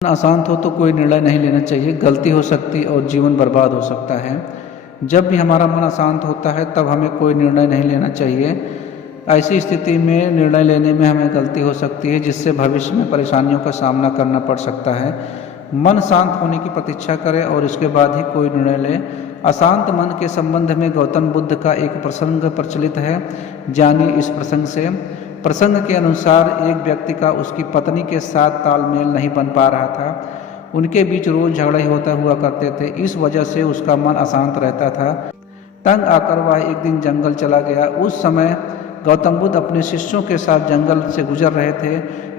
मन अशांत हो तो कोई निर्णय नहीं लेना चाहिए, गलती हो सकती और जीवन बर्बाद हो सकता है। जब भी हमारा मन अशांत होता है तब हमें कोई निर्णय नहीं लेना चाहिए। ऐसी स्थिति में निर्णय लेने में हमें गलती हो सकती है, जिससे भविष्य में परेशानियों का सामना करना पड़ सकता है। मन शांत होने की प्रतीक्षा करें और इसके बाद ही कोई निर्णय लें। अशांत मन के संबंध में गौतम बुद्ध का एक प्रसंग प्रचलित है, जानिए इस प्रसंग से। प्रसंग के अनुसार एक व्यक्ति का उसकी पत्नी के साथ तालमेल नहीं बन पा रहा था। उनके बीच रोज झगड़े होता हुआ करते थे। इस वजह से उसका मन अशांत रहता था। तंग आकर वह एक दिन जंगल चला गया। उस समय गौतम बुद्ध अपने शिष्यों के साथ जंगल से गुजर रहे थे।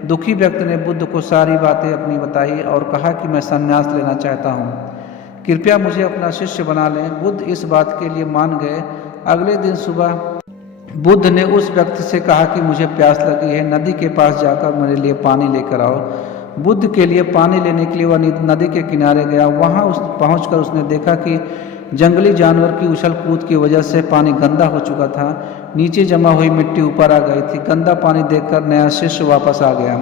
दुखी व्यक्ति ने बुद्ध को सारी बातें अपनी बताई और कहा कि मैं संन्यास लेना चाहता हूँ, कृपया मुझे अपना शिष्य बना लें। बुद्ध इस बात के लिए मान गए। अगले दिन सुबह बुद्ध ने उस व्यक्ति से कहा कि मुझे प्यास लगी है, नदी के पास जाकर मेरे लिए पानी लेकर आओ। बुद्ध के लिए पानी लेने के लिए वह नदी के किनारे गया। वहां पहुंचकर उसने देखा कि जंगली जानवर की उछल कूद की वजह से पानी गंदा हो चुका था। नीचे जमा हुई मिट्टी ऊपर आ गई थी। गंदा पानी देखकर नया शिष्य वापस आ गया।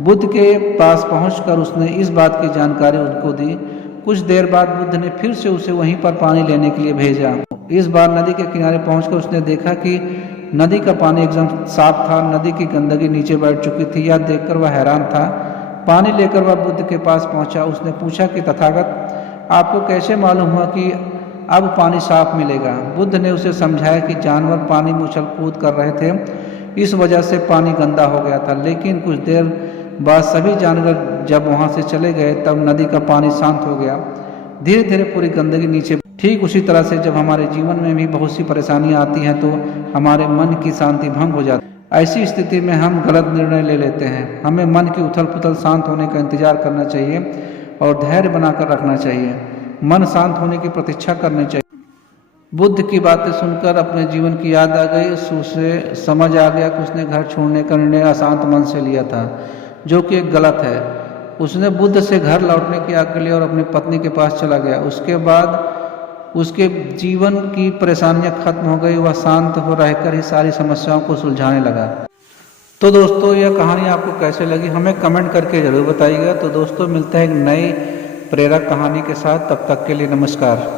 बुद्ध के पास पहुंचकर उसने इस बात की जानकारी उनको दी। कुछ देर बाद बुद्ध ने फिर से उसे वहीं पर पानी लेने के लिए भेजा। इस बार नदी के किनारे पहुंचकर उसने देखा कि नदी का पानी एकदम साफ था। नदी की गंदगी नीचे बैठ चुकी थी। यह देखकर वह हैरान था। पानी लेकर वह बुद्ध के पास पहुंचा। उसने पूछा कि तथागत, आपको कैसे मालूम हुआ कि अब पानी साफ मिलेगा? बुद्ध ने उसे समझाया कि जानवर पानी में उछल कूद कर रहे थे, इस वजह से पानी गंदा हो गया था। लेकिन कुछ देर बाद सभी जानवर जब वहां से चले गए तब नदी का पानी शांत हो गया। धीरे धीरे पूरी गंदगी नीचे। ठीक उसी तरह से जब हमारे जीवन में भी बहुत सी परेशानियां आती हैं तो हमारे मन की शांति भंग हो जाती है। ऐसी स्थिति में हम गलत निर्णय ले लेते हैं। हमें मन की उथल पुथल शांत होने का इंतजार करना चाहिए और धैर्य बनाकर रखना चाहिए। मन शांत होने की प्रतीक्षा करनी चाहिए। बुद्ध की बातें सुनकर अपने जीवन की याद आ गई। उसे समझ आ गया कि उसने घर छोड़ने का निर्णय अशांत मन से लिया था, जो कि गलत है। उसने बुद्ध से घर लौटने की आज्ञा ली और अपनी पत्नी के पास चला गया। उसके बाद उसके जीवन की परेशानियां खत्म हो गई। वह शांत हो रहकर ही सारी समस्याओं को सुलझाने लगा। तो दोस्तों, यह कहानी आपको कैसे लगी हमें कमेंट करके ज़रूर बताइएगा। तो दोस्तों, मिलते हैं एक नई प्रेरक कहानी के साथ। तब तक के लिए नमस्कार।